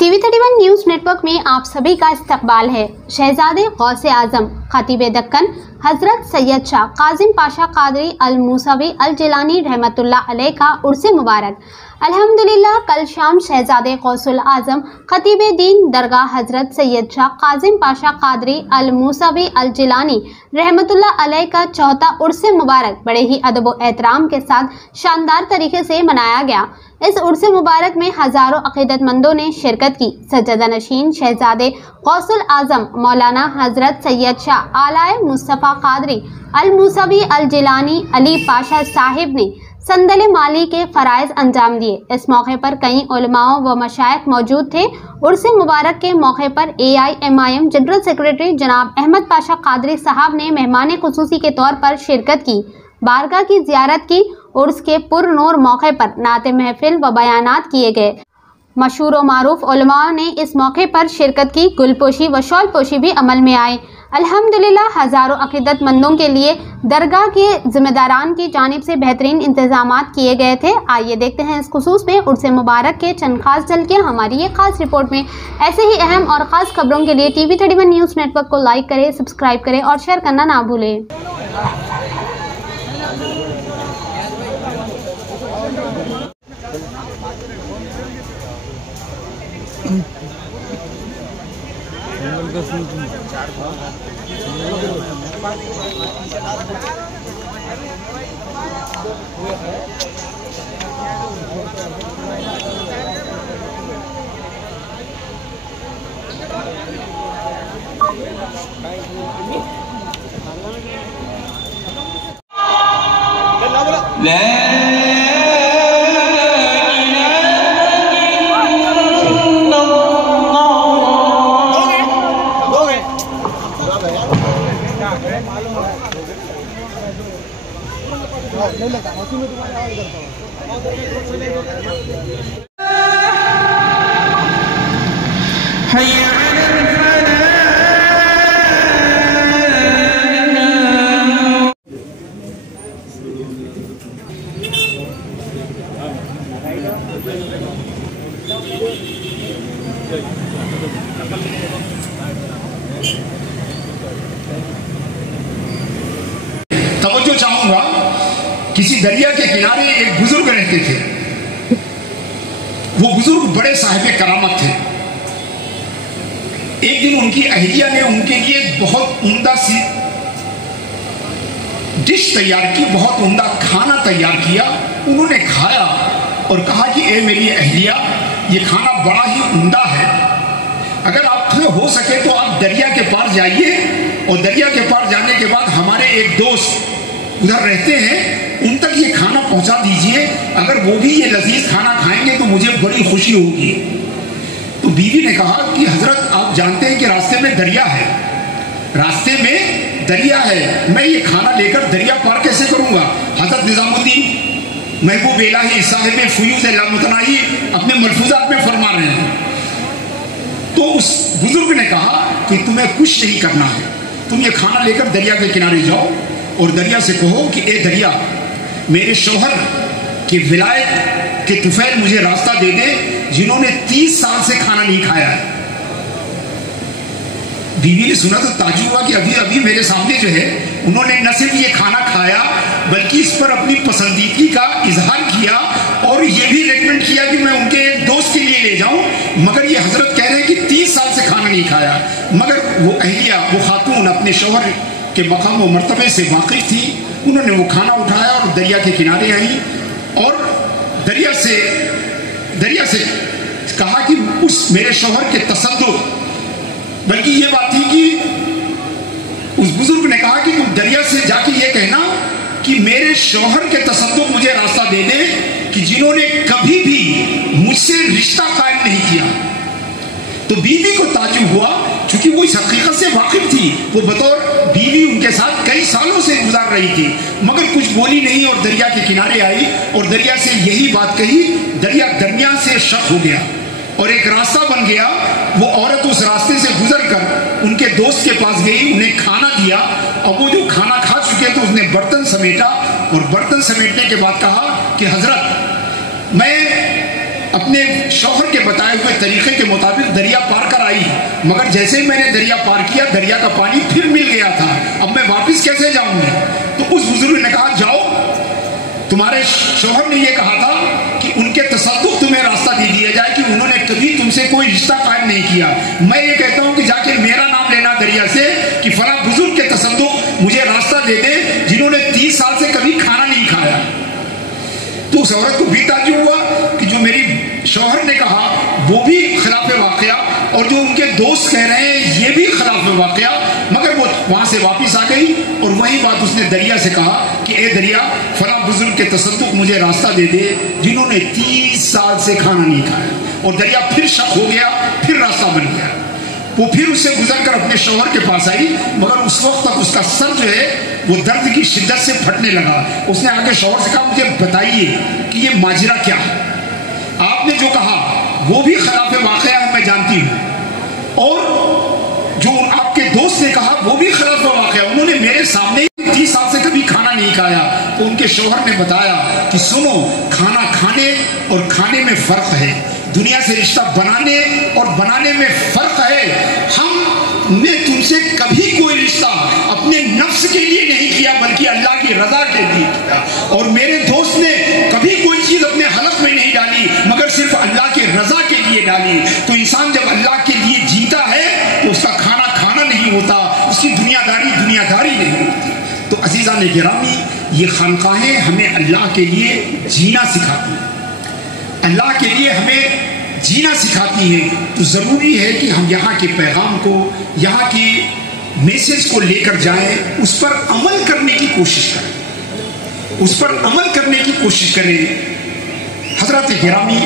TV31 news network में आप सभी का इस्तकबाल है। शहजादे गौसे आजम खतीब दक्कन हजरत सैयद शाह काजिम पाशा कादरी अल मूसवी अल जिलानी रहमतुल्लाह अलैह का उर्स मुबारक। अल्हम्दुलिल्लाह कल शाम शहजादे गौसुल आजम खतीब दीन दरगाह हजरत सैयद शाह काजिम पाशा कादरी अल मूसवी अल जिलानी रहमतुल्लाह अलैह का चौथा उर्स मुबारक बड़े ही अदब व एहतराम के साथ शानदार तरीके से मनाया गया। इस उर्स मुबारक में हजारों अकीदतमंदों ने शिरकत की। सज्जदा नशीन शहजादे गौसुल आजम मौलाना हजरत सैयद शाह आलाए मुस्तफ़ा कादरी अल मूसवी अल जिलानी अली पाशा साहिब ने संदल माली के फ़राइज़ अंजाम दिए। इस मौके पर कई उलमाओं व मशाइख मौजूद थे। उर्स मुबारक के मौके पर AIMIM जनरल सेक्रेटरी जनाब अहमद पाशा कादरी साहब ने मेहमान खुसूसी के तौर पर शिरकत की, बारगाह की ज़ियारत की। उर्स के पुरनूर मौके पर नाते महफिल व बयानात किए गए। मशहूर व मारूफ उलमाओं ने इस मौके पर शिरकत की। गुलपोशी व शॉलपोशी भी अमल में आए। अल्हम्दुलिल्लाह हजारों अकीदतमंदों के लिए दरगाह के जिम्मेदारान की जानिब से बेहतरीन इंतजामात किए गए थे। आइए देखते हैं इस खुसूस में उर्स मुबारक के चंद खास झलकियां हमारी ये खास रिपोर्ट में। ऐसे ही अहम और ख़ास खबरों के लिए TV31 न्यूज़ नेटवर्क को लाइक करें, सब्सक्राइब करें और शेयर करना ना भूलें। तवज्जो चाहूंगा, किसी दरिया के किनारे एक बुजुर्ग रहते थे। वो बुजुर्ग बड़े साहिब करामत थे। एक दिन उनकी अहलिया ने उनके लिए बहुत उम्दा सी डिश तैयार की, बहुत उम्दा खाना तैयार किया। उन्होंने खाया और कहा कि ए मेरी अहलिया, ये खाना बड़ा ही उम्दा है, अगर आपसे हो सके तो आप दरिया के पार जाइए और दरिया के पार जाने के बाद हमारे एक दोस्त उधर रहते हैं, उन तक ये खाना पहुंचा दीजिए। अगर वो भी ये लजीज खाना खाएंगे तो मुझे बड़ी खुशी होगी। तो बीवी ने कहा कि हजरत आप जानते हैं कि रास्ते में दरिया है, रास्ते में दरिया है, मैं ये खाना लेकर दरिया पार कैसे करूंगा। हजरत निजामुद्दीन महबूब इलाही साहिब फयूज़ लामुतनाही अपने मलफूजात में फरमा रहे हैं। तो उस बुजुर्ग ने कहा कि तुम्हें कुछ नहीं करना है, तुम ये खाना लेकर दरिया के किनारे जाओ और दरिया से कहो कि ए दरिया, मेरे शौहर की विलायत के तुफैल मुझे रास्ता दे दे, जिन्होंने 30 साल से खाना नहीं खाया है। बीवी ने सुना तो ताज्जुब हुआ कि अभी अभी मेरे सामने जो है, उन्होंने न सिर्फ ये खाना खाया बल्कि इस पर अपनी पसंदीदगी का इजहार किया और ये भी रेकमेंड किया कि मैं उनके एक दोस्त के लिए ले जाऊं। मगर ये हजरत कह रहे हैं कि 30 साल से खाना नहीं खाया। मगर वो अहलिया, वो खातून अपने शौहर के मकाम व मर्तबे से वाकिफ थी। उन्होंने वो खाना उठाया और दरिया के किनारे आई और दरिया से कहा कि उस मेरे शौहर के तसद्दुक, बल्कि ये बात थी कि उस बुजुर्ग ने कहा कि तुम दरिया से जाके ये कहना कि मेरे शौहर के तसद्दुक मुझे रास्ता दे दे कि जिन्होंने कभी भी मुझसे रिश्ता कायम नहीं किया। तो बीवी को ताज्जुब हुआ, क्योंकि वो इस हकीकत से वाकिफ थी। वो बतौर बीवी उनके साथ कई सालों से गुजार रही थी, मगर कुछ बोली नहीं और दरिया के किनारे आई और दरिया से यही बात कही। दरिया दरमियान से शक हो गया और एक रास्ता बन गया। वो औरत उस रास्ते से गुजर कर उनके दोस्त के पास गई, उन्हें खाना दिया और वो जो खाना खा चुके थे उसने बर्तन समेटा और बर्तन समेटने के बाद कहा कि हजरत, मैं اپنے شوہر کے بتائے ہوئے طریقے کے مطابق دریا پار کر آئی، مگر جیسے میں نے دریا پار کیا دریا کا پانی پھر مل گیا تھا، اب میں واپس کیسے جاؤں گی؟ تو اس بزرگ نے کہا جاؤ، تمہارے شوہر نے یہ کہا تھا کہ ان کے تصدق تمہیں راستہ دے دیا جائے کہ انہوں نے کبھی تم سے کوئی رشتہ قائم نہیں کیا، میں یہ کہتا ہوں کہ جا کے میرا نام لینا دریا سے کہ فلاں بزرگ کے تصدق مجھے راستہ دے دے جنہوں نے 30 سال سے کبھی کھانا نہیں کھایا۔ تو اس عورت کو بھی تعجب ہوا کہ جو میری شوہر نے کہا وہ بھی خلاف واقعہ اور جو ان کے دوست کہہ رہے ہیں یہ بھی خلاف واقعہ، مگر وہ وہاں سے واپس آ گئی اور وہی بات اس نے دریا سے کہا کہ اے دریا فلاں بزرگ کے تصدق مجھے راستہ دے دے جنہوں نے 30 سال سے کھانا نہیں کھایا، اور دریا پھر شک ہو گیا، پھر راستہ بن گیا۔ وہ پھر اس سے گزر کر اپنے شوہر کے پاس آئی، مگر اس وقت تک اس کا سر جو ہے وہ درد کی شدت سے پھٹنے لگا۔ اس نے آگے شوہر سے کہا مجھے بتائیے کہ یہ ماجرا کیا ہے، آپ نے جو کہا وہ بھی خلاف واقعہ ہے میں جانتی ہوں، اور جو آپ کے دوست نے کہا وہ بھی خلاف واقعہ، انہوں نے میرے سامنے 30 سال سے کبھی کھانا نہیں کھایا۔ تو ان کے شوہر نے بتایا کہ سنو، کھانا کھانے اور کھانے میں فرق ہے، دنیا سے رشتہ بنانے اور بنانے میں فرق ہے۔ ہم نے تم سے کبھی کوئی رشتہ اپنے نفس کے لیے نہیں کیا بلکہ اللہ کی رضا کے لیے کیا، اور میرے دوست نے کبھی کوئی چیز اپنے حلق میں نہیں ڈالی مگر صرف اللہ کی رضا کے لیے ڈالی۔ تو انسان جب اللہ کے لیے جیتا ہے تو اس کا کھانا کھانا نہیں ہوتا، اس کی دنیا داری نہیں ہوتی۔ تو عزیزان گرامی، یہ خانقاہیں ہمیں اللہ کے لیے جینا سکھاتی ہیں، اللہ کے لیے ہمیں جینا سکھاتی ہیں۔ تو ضروری ہے کہ ہم یہاں کے پیغام کو، یہاں کی میسج کو لے کر جائیں، اس پر عمل کرنے کی کوشش کریں، اس پر عمل کرنے کی کوشش کریں۔ حضرات گرامی،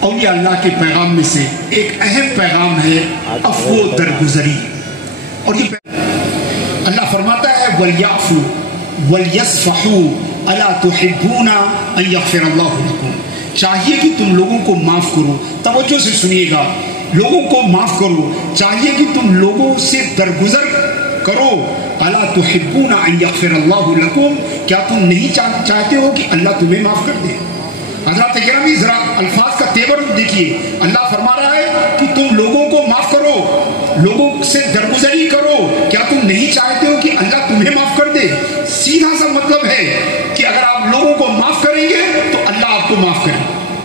اولیاء اللہ کے پیغام میں سے ایک اہم پیغام ہے عفو و درگزری، اور یہ اللہ فرماتا ہے وَلْيَعْفُوا وَلْيَصْفَحُوا أَلَا تُحِبُّونَ أَن يَغْفِرَ اللَّهُ لَكُمْ۔ چاہیے کہ تم لوگوں کو معاف کرو، توجہ سے سنیے گا، لوگوں کو معاف کرو، چاہیے کہ تم لوگوں سے درگزر کرو۔ أَلَا تُحِبُّونَ أَن يَغْفِرَ اللَّهُ لَكُمْ، کیا تم نہیں چاہتے ہو کہ اللہ تمہیں معاف کر دے؟ حضرات گرامی، ذرا الفاظ کا تیور دیکھیے، اللہ فرما رہا ہے کہ تم لوگوں کو معاف کرو، لوگوں سے درگزری کرو۔